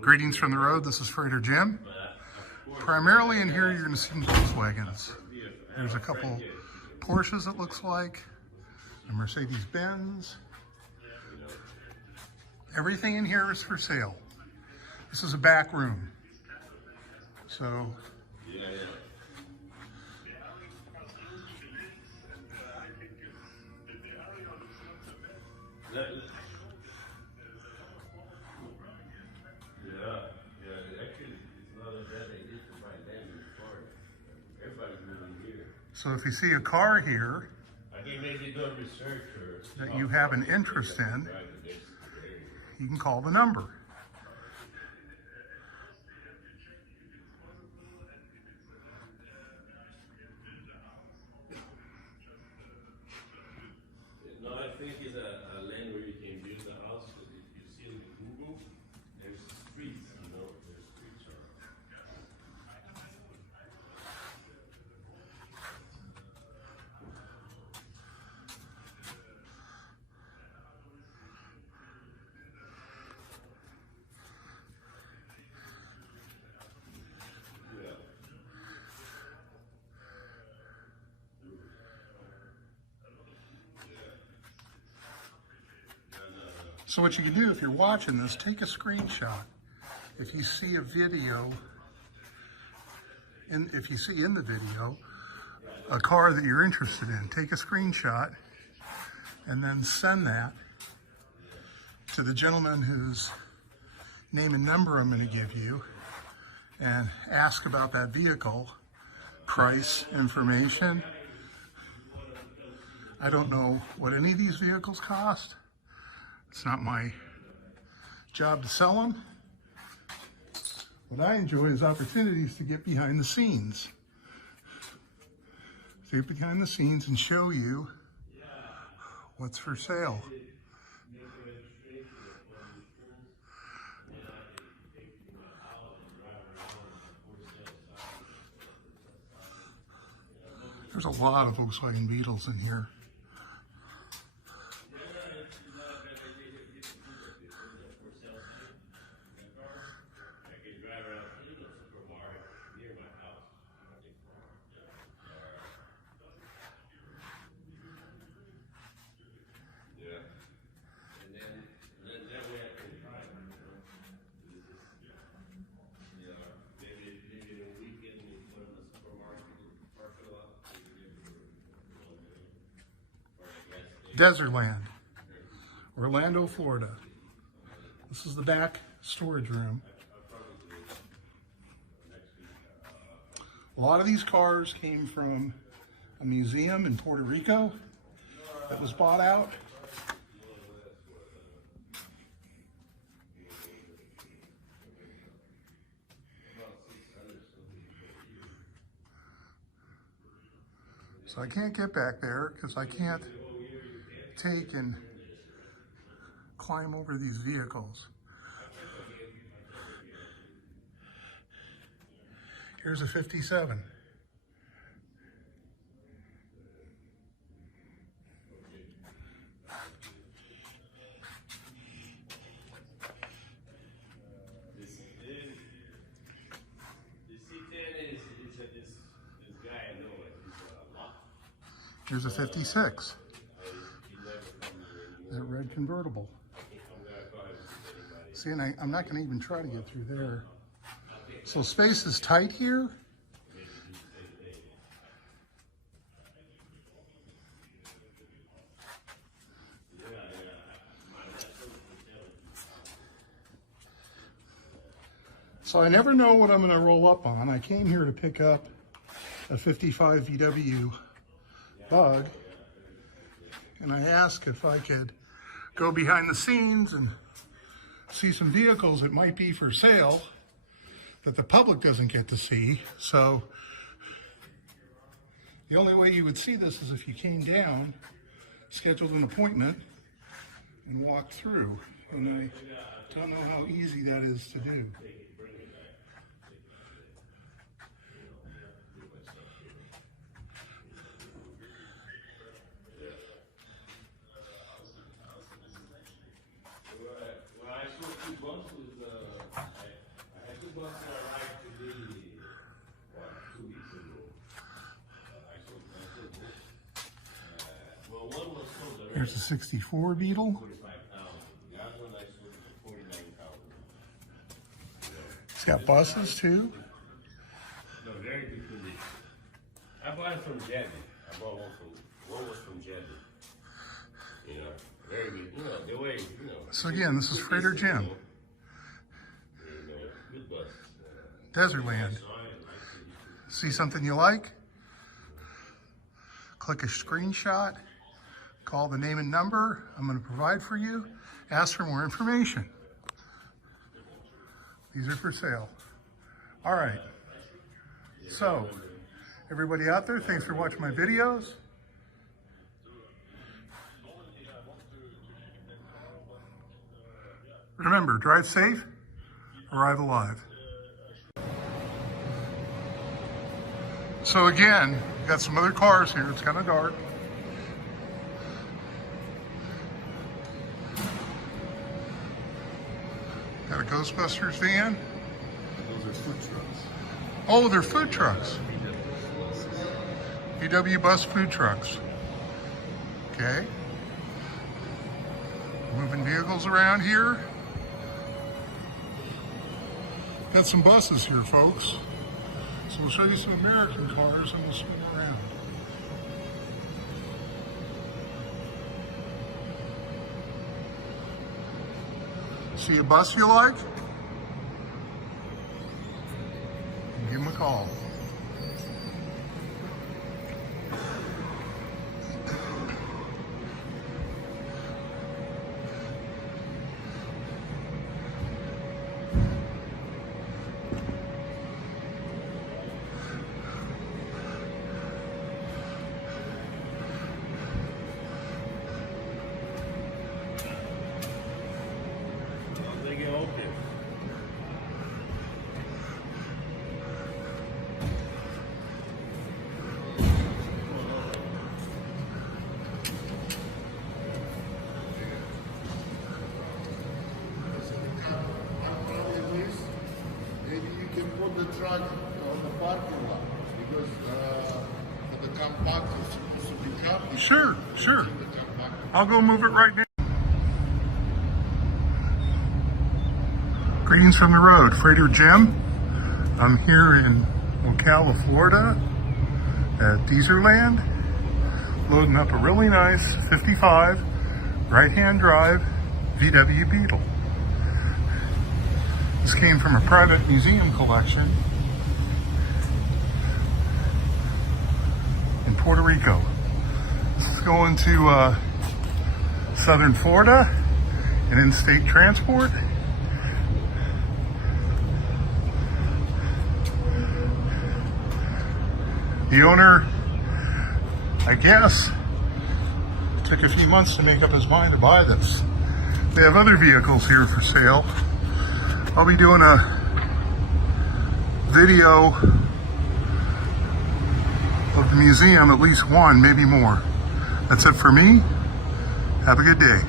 Greetings from the road. This is Freighter Jim. Primarily in here, you're going to see Volkswagens. There's a couple Porsches, it looks like, a Mercedes-Benz. Everything in here is for sale. This is a back room. So, so if you see a car here that you have an interest in, you can call the number. No, I think it's a lane where you can use the house. If you see in Google, there's streets, there's streets around. So what you can do if you're watching this, take a screenshot. If you see a video, if you see in the video a car that you're interested in, take a screenshot and then send that to the gentleman whose name and number I'm going to give you and ask about that vehicle, price, information. I don't know what any of these vehicles cost. It's not my job to sell them. What I enjoy is opportunities to get behind the scenes. To get behind the scenes and show you what's for sale. There's a lot of Volkswagen Beetles in here. Desertland, Orlando, Florida. This is the back storage room. A lot of these cars came from a museum in Puerto Rico that was bought out. So I can't get back there because I can't take and climb over these vehicles. Here's a 57. Here's a 56. That red convertible. See, and I'm not going to even try to get through there. So space is tight here. So I never know what I'm going to roll up on. I came here to pick up a 55 VW Bug, and I asked if I could go behind the scenes and see some vehicles that might be for sale that the public doesn't get to see. So the only way you would see this is if you came down, scheduled an appointment, and walked through. And I don't know how easy that is to do. Here's a 64 Beetle. 45,000. That one I sold for 49,000. It's got buses too. No, very good condition. I bought it from Jebby. I bought one was from Jebby. You know, very good. You know, the way, you know. So again, this is Freighter Jim. You know, good bus. Desertland. See something you like? Click a screenshot, call the name and number I'm going to provide for you, ask for more information. These are for sale. All right. So, everybody out there, thanks for watching my videos. Remember, drive safe, arrive alive. So again, got some other cars here. It's kind of dark. Got a Ghostbusters van. Those are food trucks. Oh, they're food trucks. VW bus food trucks. Okay. Moving vehicles around here. Got some buses here, folks. So we'll show you some American cars and we'll swing around. See a bus you like? Give them a call. They get open. Maybe you can put the truck on the parking lot because for the compact it's supposed to be covered. Sure, sure. I'll go move it right now. Greetings from the road, Freighter Jim. I'm here in Ocala, Florida at Desertland, loading up a really nice 55 right-hand drive VW Beetle. This came from a private museum collection in Puerto Rico. This is going to Southern Florida and in-state transport. The owner, I guess, took a few months to make up his mind to buy this. They have other vehicles here for sale. I'll be doing a video of the museum, at least one, maybe more. That's it for me. Have a good day.